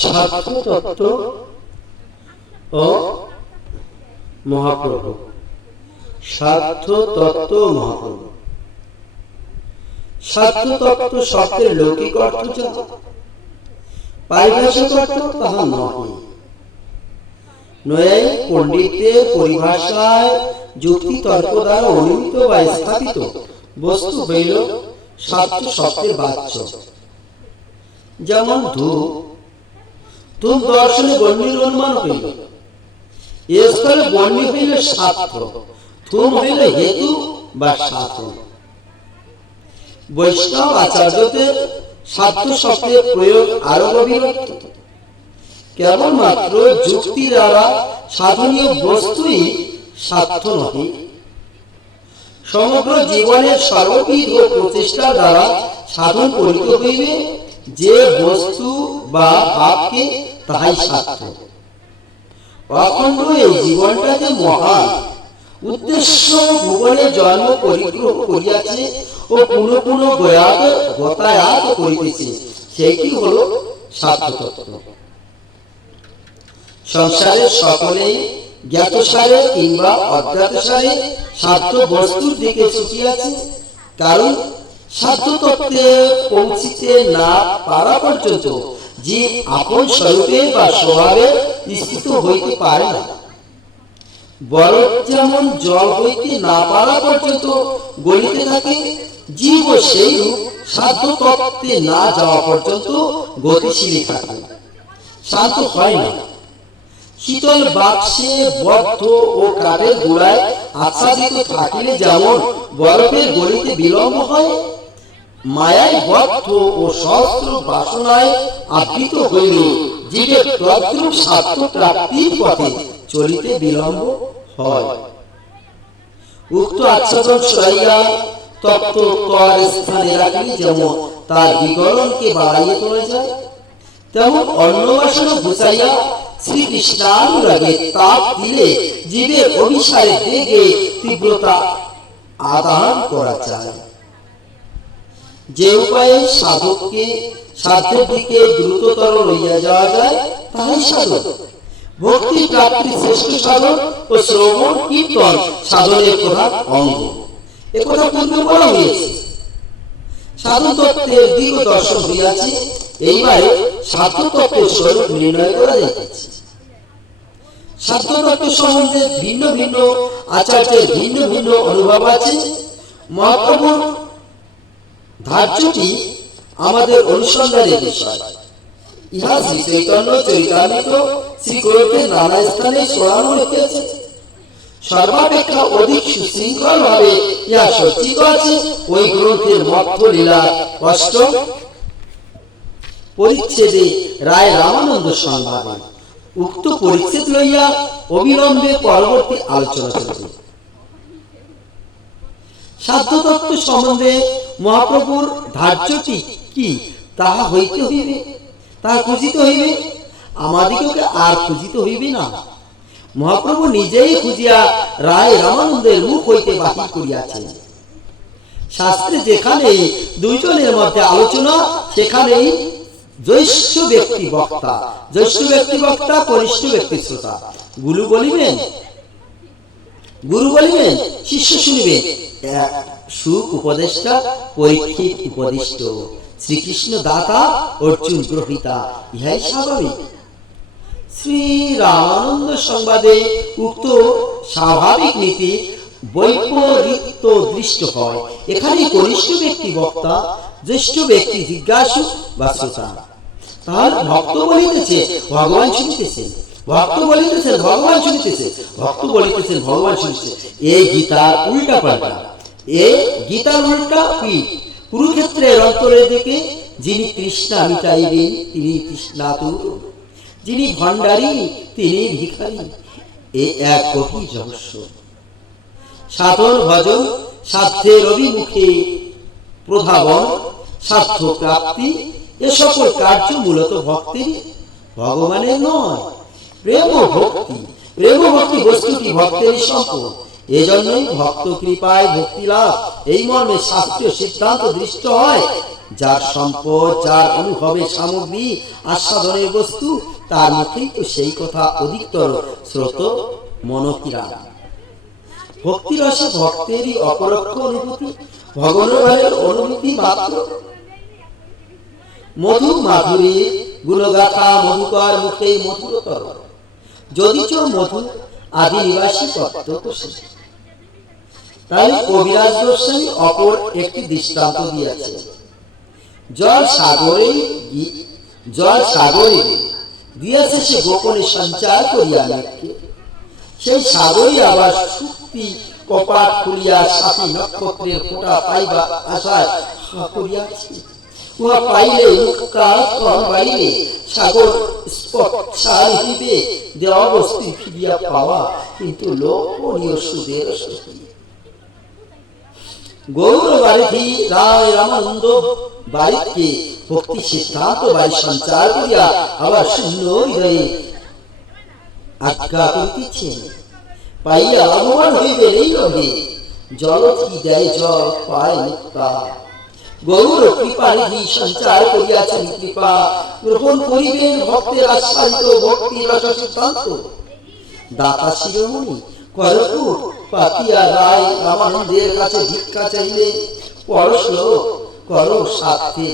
স্বার্থ তত্ত্ব ও মহাপ্রভু। স্বার্থ তত্ত্ব ও মহাপ্রভু। স্বার্থ তত্ত্ব শব্দের লৌকিক অর্থ যা, পারিভাষিক অর্থ তাহা নয়। নৈয়ায়িক পণ্ডিতদের পরিভাষায় যুক্তি তর্ক দ্বারা অনুমিত বা স্থাপিত বস্তু হইল স্বার্থ শব্দের বাচ্য। যেমন ধূপ, ধূপ দর্শনে বর্ণির অনুমান হইল, এ স্থলে বর্ণি হইল স্বার্থ, ধূম হইল হেতু বা সাধন। বৈষ্ণব আচার্যদের স্বার্থ শব্দের প্রয়োগ আরো গভীর, কেবলমাত্র যুক্তি দ্বারা সাধনীয় বস্তুই স্বার্থ নহে, সমগ্র জীবনের সর্ববিধ ও প্রচেষ্টা দ্বারা সাধন করিতে হইবে যে বস্তু বা ভাবকে, তাহাই স্বার্থ। অখণ্ড এই জীবনটা যে মহান উদ্দেশ্য ভুবনে জন্ম পরিগ্রহ করিয়াছে ও পুনঃ পুনঃ গতায়াত করিতেছে, সেইটি হল স্বার্থ তত্ত্ব। সংসারের সকলেই জ্ঞাতসারে কিংবা অজ্ঞাতসারে স্বার্থ বস্তুর দিকে ছুটিয়াছে, কারণ স্বার্থ তত্ত্বে পৌঁছিতে না পারা পর্যন্ত জীব আপন স্বরূপে বা স্বভাবে স্থিত হইতে পারে না। বরফ যেমন জল হইতে না পারা পর্যন্ত গলিতে থাকে, জীব সেই স্বার্থ তত্ত্বে না যাওয়া পর্যন্ত গতিশীল থাকে, শান্ত হয় না। শীতল বাক্সে বদ্ধ ও কাঠের গোড়ায় আচ্ছাদিত থাকিলে যেমন বরফের গলিতে বিলম্ব হয়, মায়ায় বদ্ধ ও সহস্র বাসনায় আবৃত হইলে জীবের তদ্রূপ স্বার্থ প্রাপ্তির পথে চলিতে বিলম্ব হয়। উক্ত আচ্ছাদন সরাইয়া তত্ত্ব তর স্থানে রাখলে যেমন তার বিগরণকে বাড়াইয়া তোলা যায়, তেমন অন্য বাসনা ঘুচাইয়া শ্রীকৃষ্ণানুরাগে তাপ দিলে জীবের অভিসারে বেগে তীব্রতা আদান করা যায়। যে উপায়ে সাধককে সাধ্যের দিকে দ্রুততর লইয়া যাওয়া যায়, তাহাই সাধন। ভক্তি প্রাপ্তির শ্রেষ্ঠ সাধন ও শ্রবণ কীর্তন সাধনের প্রধান অঙ্গ, একথা পূর্বে বলা হয়েছে। সাধন তত্ত্বের দীর্ঘ দর্শন হইয়াছে, এইবারে সাধ্য তত্ত্বের স্বরূপ নির্ণয় করা যাইতেছে। সাধ্য তত্ত্ব সম্বন্ধে ভিন্ন ভিন্ন আচার্যের ভিন্ন ভিন্ন অনুভব আছে। মহাপ্রভুর ধার্যটি আমাদের অনুসন্ধানের বিষয়। ইহা শ্রী চৈতন্য চরিতামৃত শ্রী গোলকের নানা স্থানে ছড়ানো হইয়াছে। সর্বাপেক্ষা অধিক সুশৃঙ্খল ভাবে ইহা সজ্জিত আছে ওই গ্রন্থের মধ্য লীলা অষ্টম পরিচ্ছেদে রায় রামানন্দ সংবাদে। উক্ত পরিচ্ছেদ লইয়া অবিলম্বে পরবর্তী আলোচনা চলবে। সাধ্য তত্ত্ব সম্বন্ধে মহাপ্রভুর ধার্যটি কি, তাহা হইতে হইবে, তাহা খুঁজিতে হইবে, আমাদিগকে আর খুঁজিতে হইবে না। মহাপ্রভু নিজেই খুঁজিয়া রায় রামানন্দের মুখ হইতে বাহির করিয়াছেন। শাস্ত্রে যেখানে দুইজনের মধ্যে আলোচনা, সেখানেই জ্যেষ্ঠ ব্যক্তি বক্তা, জ্যেষ্ঠ ব্যক্তি বক্তা, কনিষ্ঠ ব্যক্তি শ্রোতা। গুরু বলিবেন, শিষ্য শুনিবে। সুখ উপদেষ্টা, পরীক্ষিত উপদিষ্ট, শ্রীকৃষ্ণ দাতা, অর্জুন গ্রহীতা, ইহাই স্বাভাবিক। শ্রী রামানন্দ সংবাদে উক্ত স্বাভাবিক নীতি বৈপরীত্য দৃষ্ট হয়। এখানে কনিষ্ঠ ব্যক্তি বক্তা, জ্যেষ্ঠ ব্যক্তি জিজ্ঞাসু বা শ্রোতা। তাহলে ভক্ত বলিতেছে, ভগবান শুনিতেছেন, ভক্ত বলিতেছেন, ভগবান শুনিতেছে, ভক্ত বলিতেছেন, ভগবান শুনিতেছে। এই গীতার উল্টা পাল্টা, এই গীতার উল্টা পিঠ। কুরুক্ষেত্রের অন্তরের দিকে যিনি তৃষ্ণা মিটাইবেন তিনি তৃষ্ণাতুর, যিনি ভণ্ডারী তিনি ভিখারী, এ এক গভীর রহস্য। সাধন ভজন, সাধ্যের অভিমুখে প্রধাবন, সাধ্য প্রাপ্তি, এ সকল কার্য মূলত ভক্তেরই, ভগবানের নয়। প্রেম ভক্তি, প্রেম ভক্তি বস্তুটি ভক্তেরই সম্পদ। এজন্যই ভক্ত কৃপায় ভক্তি লাভ, এই মর্মে শাস্ত্রীয় সিদ্ধান্ত দৃষ্ট হয়। যার সম্পদ, যার অনুভবের সামগ্রী, আস্বাদনের বস্তু, তার মুখেই তো সেই কথা অধিকতর শ্রোত মনকিরাম। ভক্তিরসে ভক্তেরই অপরোক্ষ অনুভূতি, ভগবানের অনুভূতি মাত্র। মধু মাধুরী গুণগাথা মধুকর মুখে মধুরতর, যদিচ মধু আদি নিবাসী তত্ত্বকোষে। তাই কবিরাজ গোস্বামী অপর একটি দৃষ্টান্ত দিয়েছে। জল সাগরে দিয়েছে সে গোপনে সঞ্চার করিয়া মেঘকে, সেই সাগরই আবার শুক্তি কপাট খুলিয়া সাথী নক্ষত্রের ফোঁটা পাইবা আশায় করিয়াছে। উহা পাইলে বাইলে সাগর স্পর্শার হইবে, দেওয়া বস্তু ফিরিয়া পাওয়া কিন্তু লোকনীয় সুদের সতী। গৌর বারিধি রায় রামানন্দ বারিককে ভক্তি সিদ্ধান্ত বাড়ি সঞ্চার করিয়া আবার শূন্য হৃদয়ে আজ্ঞা করিতেছেন। পাইয়া লাভবান হইবে এই লগে, জল কি দেয় জল পায় মুক্তা। গৌর কৃপা নিধি সঞ্চার করিয়াছেন, কৃপা গ্রহণ করিবেন ভক্তের আস্বাদিত ভক্তি রস সিদ্ধান্ত। দাতা শিরোমণি করপুর পাতিয়া রায় রামানন্দের কাছে ভিক্ষা চাইলে, পরশ্লোক করো সাধ্যে,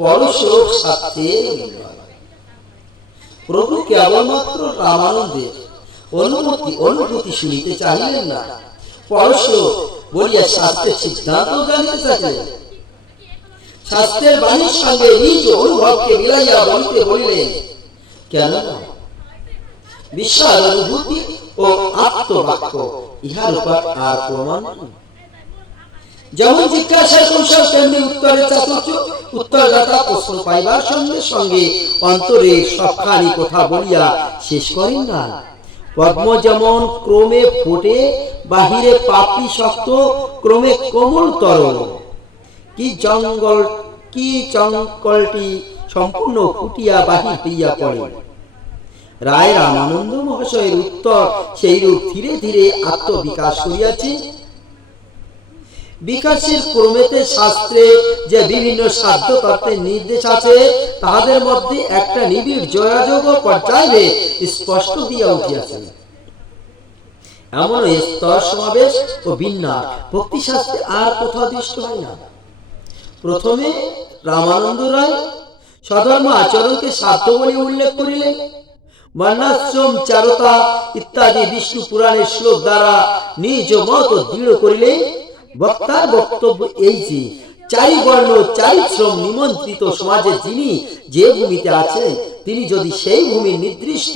পরশ্লোক সাধ্যে। প্রভু কেবলমাত্র রামানন্দের অনুভূতি শুনিতে চাহিলেন না, পরশ্লোক বলিয়া শাস্ত্রের সিদ্ধান্ত জানিতে চাইলেন। শাস্ত্রের বাণীর সঙ্গে নিজ অনুভবকে মিলাইয়া বলিতে বলিলেন, কেন বিশাল অনুভূতি ও আত্মবাক্য ইহার উপর আর প্রমাণ। যেমন জিজ্ঞাসার কৌশল তেমনি উত্তরের চাতুর্য। উত্তরদাতা প্রশ্ন পাইবার সঙ্গে সঙ্গে অন্তরে সবখানি কথা বলিয়া শেষ করেন না। পদ্ম যেমন ক্রমে ফোটে, বাহিরে পাপড়ি শক্ত, ক্রমে কোমলতর, কি জঙ্গলটি সম্পূর্ণ ফুটিয়া বাহির হইয়া পড়ে। রায় রামানন্দ মহাশয়ের উত্তর সেই রূপ ধীরে ধীরে আত্মবিকাশ করিয়াছে। বিকাশের ক্রমেতে শাস্ত্রে যে বিভিন্ন সাধ্য তত্ত্বের নির্দেশ আছে, তাহাদের মধ্যে একটা নিবিড় যোগাযোগ পর্যায়ে স্পষ্ট দিয়া উঠিয়াছে। এমন স্তর সমাবেশ ও বিন্যাস ভক্তি শাস্ত্রে আর কোথাও দৃষ্ট হয় না। প্রথমে রামানন্দ রায় স্বধর্ম আচরণকে সাধ্য বলে উল্লেখ করিলেন। বর্ণাশ্রম চারতা ইত্যাদি বিষ্ণু পুরাণের শ্লোক দ্বারা নিজ মত দৃঢ় করিলে বক্তার বক্তব্য এই যে, চারি বর্ণ চারি শ্রম নিমন্ত্রিত সমাজে যিনি যে ভূমিতে আছেন, তিনি যদি সেই ভূমির নির্দিষ্ট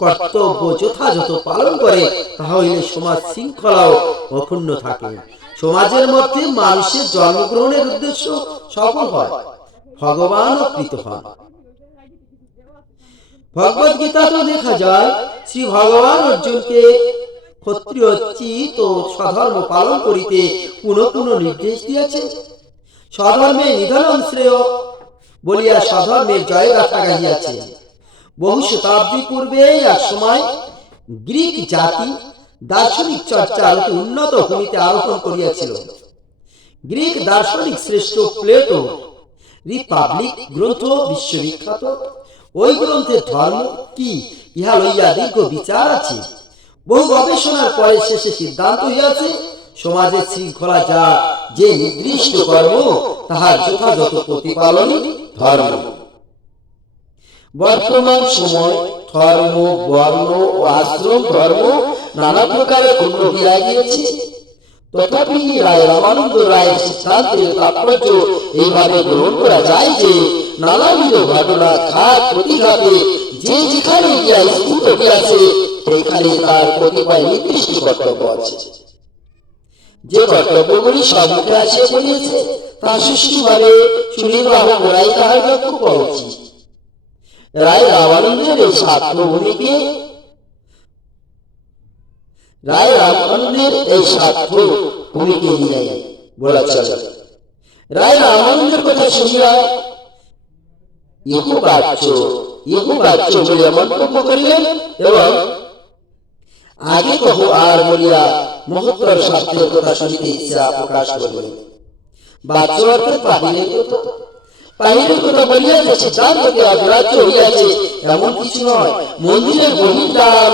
কর্তব্য যথাযথ পালন করে, তাহলে সমাজ শৃঙ্খলাও অক্ষুণ্ণ থাকে। সমাজের মধ্যে মানুষের জন্মগ্রহণের উদ্দেশ্য সফল হয়, ভগবানও প্রীত হন। ভগবত গীতাতে দেখা যায়, শ্রী ভগবান অর্জুনকে ক্ষত্রিয় চিত ও স্বধর্ম পালন করিতে পুনঃ পুনঃ নির্দেশ দিয়েছেন। স্বধর্মে নিধন শ্রেয় বলিয়া স্বধর্মের জয়গাথা গাহিয়াছে। বহু শতাব্দী পূর্বে এক সময় গ্রিক জাতি দার্শনিক চর্চার অতি উন্নত ভূমিতে আরোহণ করিয়াছিল। গ্রিক দার্শনিক শ্রেষ্ঠ প্লেটো রিপাবলিক গ্রন্থ বিশ্ববিখ্যাত। ওই গ্রন্থে ধর্ম কি ইহা লইয়া দীর্ঘ বিচার আছে। বহু গবেষণার পরে শেষে সিদ্ধান্ত হইয়াছে, সমাজের শৃঙ্খলা যা যে নির্দিষ্ট কর্ম, তাহার যথাযথ প্রতিপালন ধর্ম। বর্তমান সময় ধর্ম, বর্ণ ও আশ্রম ধর্ম নানা প্রকারে পূর্ণ হইয়া গিয়েছে। তথাপি রায় রামানন্দ রায়ের সিদ্ধান্তের তাৎপর্য এইভাবে গ্রহণ করা যায় যে, নানাবিধ ঘটনা ঘাত প্রতিঘাতে যে যেখানে গিয়া স্থিত হইয়াছে, সেইখানে তার কতিপয় নির্দিষ্ট কর্তব্য আছে। যে কর্তব্যগুলি সম্মুখে আসিয়া পড়িয়াছে, তা সুষ্ঠুভাবে সুনির্বাহ করাই তাহার লক্ষ্য করা উচিত। রায় রামানন্দের এই স্বার্থ ভূমিকে নিয়ে বলা চলে। রায় রামানন্দের কথা শুনিয়া ইহুবাচ্য বলিয়া মন্তব্য করিলেন এবং আগে কহ আর বলিয়া মহত্তর স্বার্থের কথা শুনিতে ইচ্ছা প্রকাশ করিলেন। বাচ্য অর্থে পাহিলের কথা। বাহিরের কথা বলিয়া যে সিদ্ধান্তকে অগ্রাহ্য হইয়াছে এমন কিছু নয়। মন্দিরের বহির্দ্বার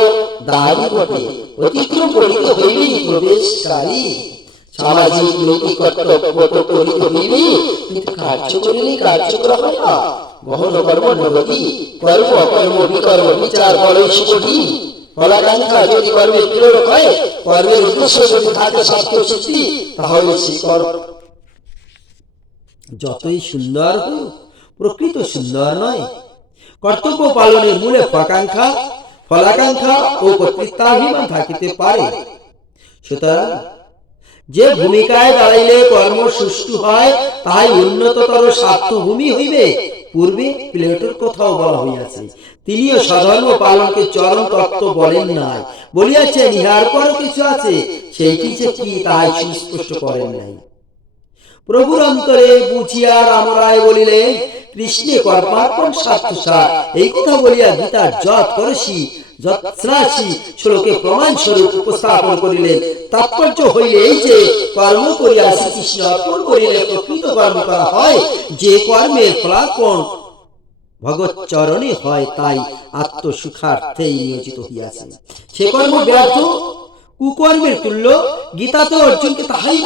দ্বারই বটে, অতিক্রম করিতে হইলেই প্রবেশকারী। সামাজিক নৈতিক কর্তব্য তো করিতে হইবে, কিন্তু কার্য করিলেই কার্য করা হয় না। গহন কর্ম নগতি, কর্ম অকর্ম বিকর্ম বিচার বড়ই সুকঠিন। ফলাকাঙ্ক্ষা যদি কর্মের প্রেরক হয়, কর্মের উদ্দেশ্য যদি থাকে স্বাস্থ্য সিদ্ধি, তাহলে সে কর্ম যতই সুন্দর হোক প্রকৃত সুন্দর নয়। কর্তব্য পালনের মূলে ফলাকাঙ্ক্ষা ও কর্তৃত্বাভিমান থাকিতে পারে। সুতরাং যে ভূমিকায় দাঁড়াইলে কর্ম সুষ্ঠু হয়, তাহাই উন্নততর স্বার্থভূমি হইবে। পূর্বে প্লেটোর কথাও বলা হইয়াছে, তিনিও সাধর্ম পালনকে চরম তত্ত্ব বলেন নাই, বলিয়াছেন ইহার পর কিছু আছে, সেইটি যে কি তাহাই সুস্পষ্ট করেন নাই। প্রভুর অন্তরে বুঝিয়া রামরায় বলিলেন, কৃষ্ণে কর্মার্পণ স্বার্থসার। এই কথা বলিয়া গীতার যৎস্নাসি শ্লোকে প্রমাণ স্বরূপ উপস্থাপন করিলেন। তাৎপর্য হইলে এই যে, কর্ম করিয়া শ্রীকৃষ্ণ অর্পণ করিলে প্রকৃত কর্ম করা হয়। যে কর্মের ফলার্পণ ভগৎ চরণে হয়, তাই আত্মসুখার্থেই নিয়োজিত হইয়াছে। সে কর্ম ব্যর্থ কুকর্মের তুল্য। গীতাতে অর্জুনকে তাহাই